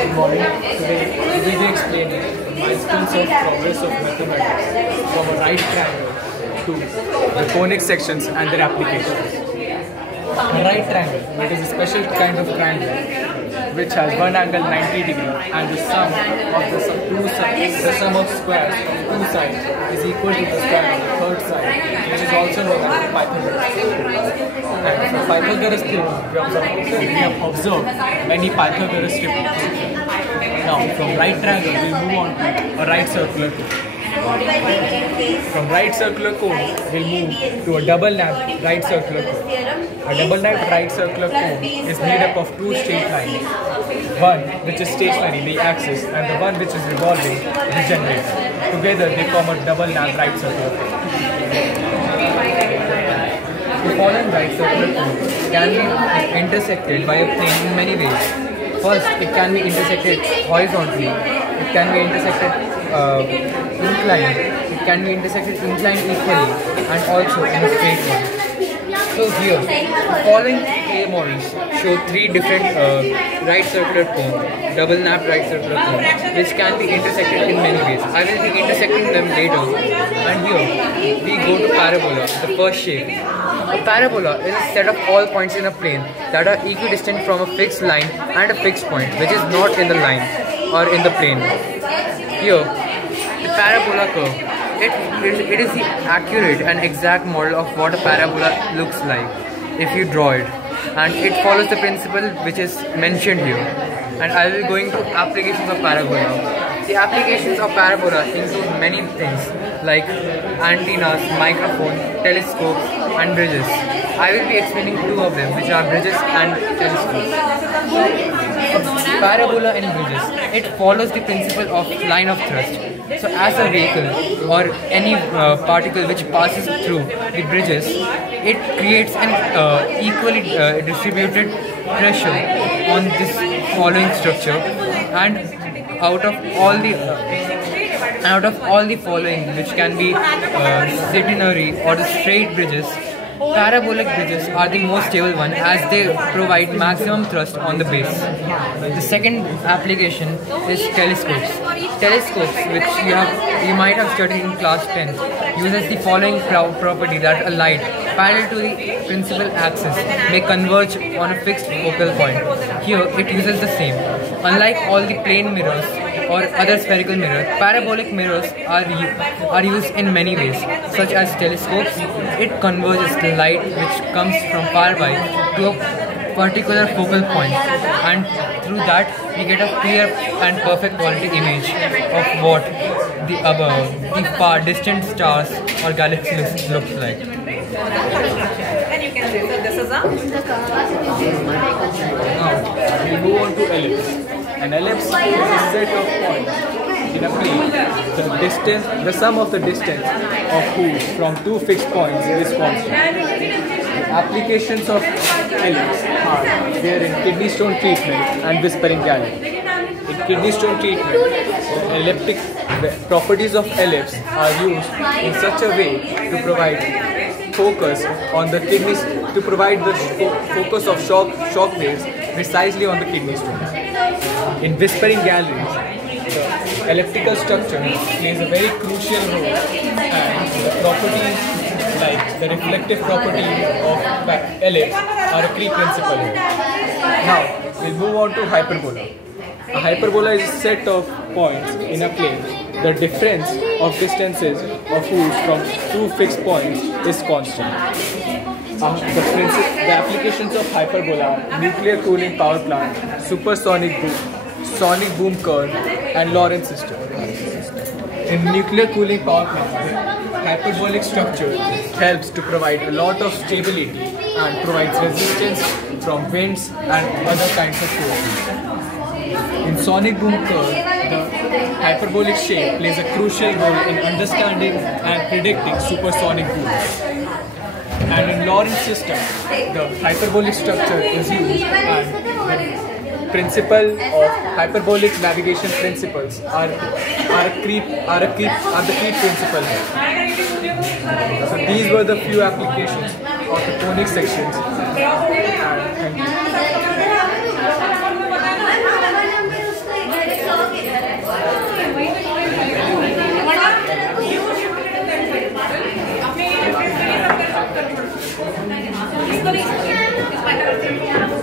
Good morning. Today we will be explaining milestones of progress of mathematics from a right triangle to the conic sections and their applications. A right triangle, it is a special kind of triangle which has one angle 90 degree and the sum of the sum of squares of two sides is equal to the square of the third side, which is also known as the Pythagoras theorem. And for Pythagoras theorem, we have observed many Pythagoras triples. Now, from right triangle, we move on to a right circular cone. From right circular cone, we'll move to a double napped right circular cone. A double napped right circular cone is made up of two straight lines. One which is stationary, the axis, and the one which is revolving, the generator. Together, they form a double napped right circular cone. The following right circular cone can be intersected by a plane in many ways. First, it can be intersected horizontally. It can be intersected inclined. It can be intersected inclined equally and also in a straight one. So here, the following A models show three different right circular cones, double napped right circular cones, which can be intersected in many ways. I will be intersecting them later. And here, we go to parabola, the first shape. A parabola is a set of all points in a plane that are equidistant from a fixed line and a fixed point, which is not in the line or in the plane. Here, the parabola curve. It is the accurate and exact model of what a parabola looks like if you draw it, and it follows the principle which is mentioned here. And I will be going to applications of parabola. The applications of parabola include many things like antennas, microphone, telescopes and bridges. I will be explaining two of them, which are bridges and telescopes. Parabola and bridges. It follows the principle of line of thrust. So as a vehicle or any particle which passes through the bridges, it creates an equally distributed pressure on this following structure, and out of all the following, which can be catenary or the straight bridges, parabolic bridges are the most stable one as they provide maximum thrust on the base. The second application is telescopes. Telescopes, which you might have studied in class 10, uses the following property that a light parallel to the principal axis may converge on a fixed focal point. Here it uses the same. Unlike all the plane mirrors or other spherical mirrors, parabolic mirrors are used in many ways, such as telescopes. It converges the light which comes from far by to a particular focal point, and through that we get a clear and perfect quality image of what the far distant stars or galaxies looks like. And you can say that this is a... Now we move on to ellipse. An ellipse is a set of points in a plane. The sum of the distance of whose from two fixed points is constant. Applications of ellipse are there in kidney stone treatment and whispering gallery. In kidney stone treatment, the properties of ellipse are used in such a way to provide focus on the kidneys, to provide the focus of shock waves precisely on the kidney stones. In whispering galleries, the elliptical structure plays a very crucial role, and the properties like the reflective property of ellipse are a key principle here. Now, we'll move on to hyperbola. A hyperbola is a set of points in a plane. The difference of distances of whose from two fixed points is constant. The applications of hyperbola: nuclear cooling power plant, supersonic sonic boom curve, and Lorentz system. In nuclear cooling power plant, the hyperbolic structure helps to provide a lot of stability and provides resistance from winds and other kinds of forces. In sonic boom curve, the hyperbolic shape plays a crucial role in understanding and predicting supersonic booms. And in Lorentz system, the hyperbolic structure is used, and the principle of hyperbolic navigation principles are the key principle here. So these were the few applications of the conic sections. Thank you. इसको नहीं, इस